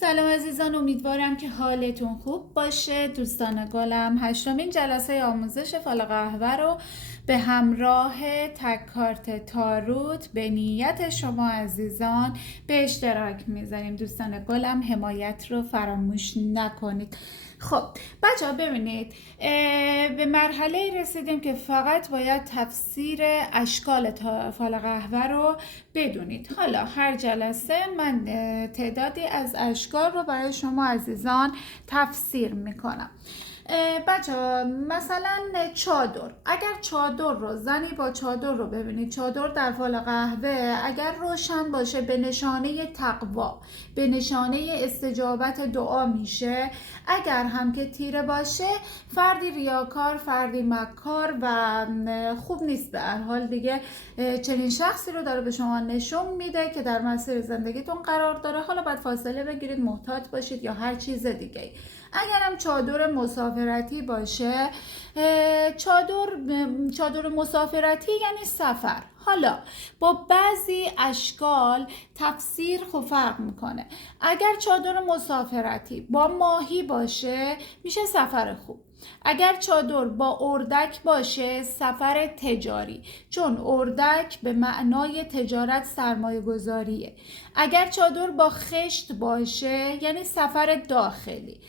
سلام عزیزان، امیدوارم که حالتون خوب باشه. دوستان گلم، 8مین جلسه آموزش فال قهوه رو به همراه تک کارت تاروت به نیت شما عزیزان به اشتراک میذاریم. دوستان گلم، حمایت رو فراموش نکنید. خب بچه ها ببینید، به مرحله رسیدیم که فقط باید تفسیر اشکال فال قهوه رو بدونید. حالا هر جلسه من تعدادی از اشکال رو برای شما عزیزان تفسیر میکنم. بچه ها مثلا چادر، اگر چادر رو زنی با چادر رو ببینید، چادر در فال قهوه اگر روشن باشه به نشانه تقوا، به نشانه استجابت دعا میشه. اگر هم که تیره باشه فردی ریاکار، فردی مکار و خوب نیست. به هر حال دیگه چنین شخصی رو داره به شما نشون میده که در مسیر زندگیتون قرار داره. حالا باید فاصله بگیرید، محتاط باشید یا هر چیز دیگه. اگرم چادر مسافرتی باشه، چادر مسافرتی یعنی سفر. حالا با بعضی اشکال تفسیر خوب فرق میکنه. اگر چادر مسافرتی با ماهی باشه میشه سفر خوب. اگر چادر با اردک باشه سفر تجاری، چون اردک به معنای تجارت سرمایه گذاریه. اگر چادر با خشت باشه یعنی سفر داخلی.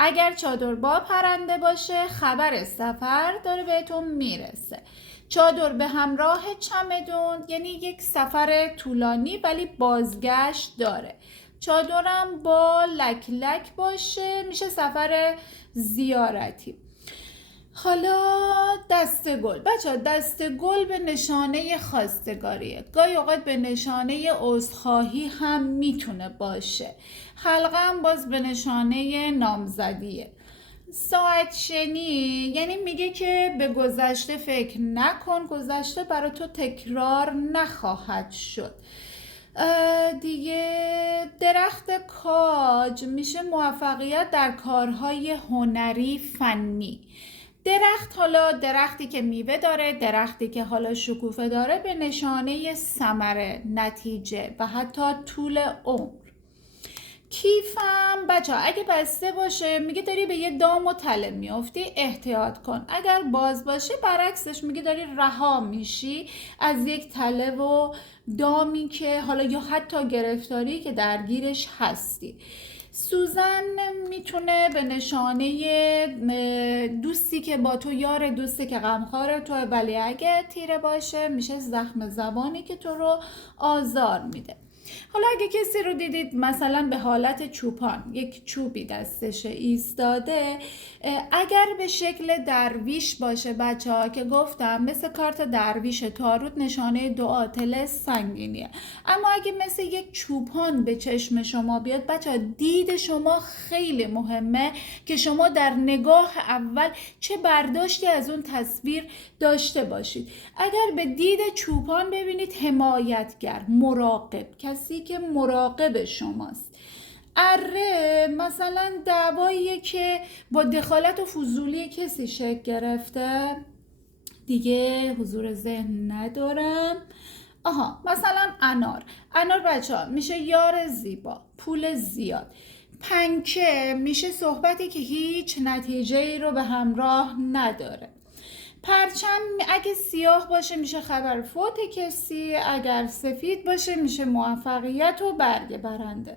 اگر چادر با پرنده باشه خبر سفر داره بهتون میرسه. چادر به همراه چمدون یعنی یک سفر طولانی ولی بازگشت داره. چادرم با لک لک باشه میشه سفر زیارتی. حالا دسته گل، بچه ها دسته گل به نشانه خواستگاریه، گاهی اوقات به نشانه عذرخواهی هم میتونه باشه. حلقه هم باز به نشانه نامزدیه. ساعت شنی یعنی میگه که به گذشته فکر نکن، گذشته برای تو تکرار نخواهد شد. دیگه درخت کاج میشه موفقیت در کارهای هنری فنی. درخت، حالا درختی که میوه داره، درختی که حالا شکوفه داره به نشانه ثمره، نتیجه و حتی طول عمر. کیفم بچه ها اگه بسته باشه میگه داری به یه دام و تله میافتی، احتیاط کن. اگر باز باشه برعکسش میگه داری رها میشی از یک تله و دامی که حالا یا حتی گرفتاری که درگیرش هستی. سوزن میتونه به نشانه دوستی که با تو یار، دوستی که غمخوار تو، ولی اگه تیره باشه میشه زخم زبانی که تو رو آزار میده. حالا اگه کسی رو دیدید مثلا به حالت چوپان، یک چوبی دستش ایستاده، اگر به شکل درویش باشه بچه ها که گفتم مثل کارت درویش تاروت نشانه دعا، طلسم، سنگینیه. اما اگه مثل یک چوپان به چشم شما بیاد بچه ها، دید شما خیلی مهمه که شما در نگاه اول چه برداشتی از اون تصویر داشته باشید. اگر به دید چوپان ببینید، حمایتگر، مراقب، کسی که مراقب شماست. اره مثلا دعواییه که با دخالت و فضولی کسی شکل گرفته، دیگه حضور ذهن ندارم. مثلا انار بچه ها میشه یار زیبا، پول زیاد. پنکه میشه صحبتی که هیچ نتیجه ای رو به همراه نداره. پرچم اگه سیاه باشه میشه خبر فوت کسی، اگر سفید باشه میشه موفقیت و برگ برنده.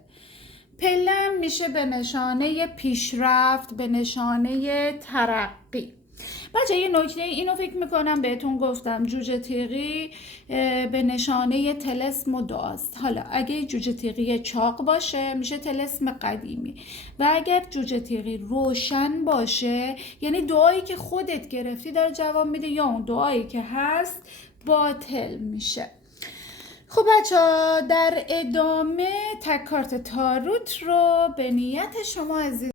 پلم میشه به نشانه پیشرفت، به نشانه ترقی. بچه یه نکته اینو فکر میکنم بهتون گفتم، جوجه تیغی به نشانه طلسم و دعاست. حالا اگه جوجه تیغی چاق باشه میشه طلسم قدیمی، و اگر جوجه تیغی روشن باشه یعنی دعایی که خودت گرفتی داره جواب میده، یا اون دعایی که هست باطل میشه. خب بچه ها در ادامه تک کارت تاروت رو به نیت شما عزیز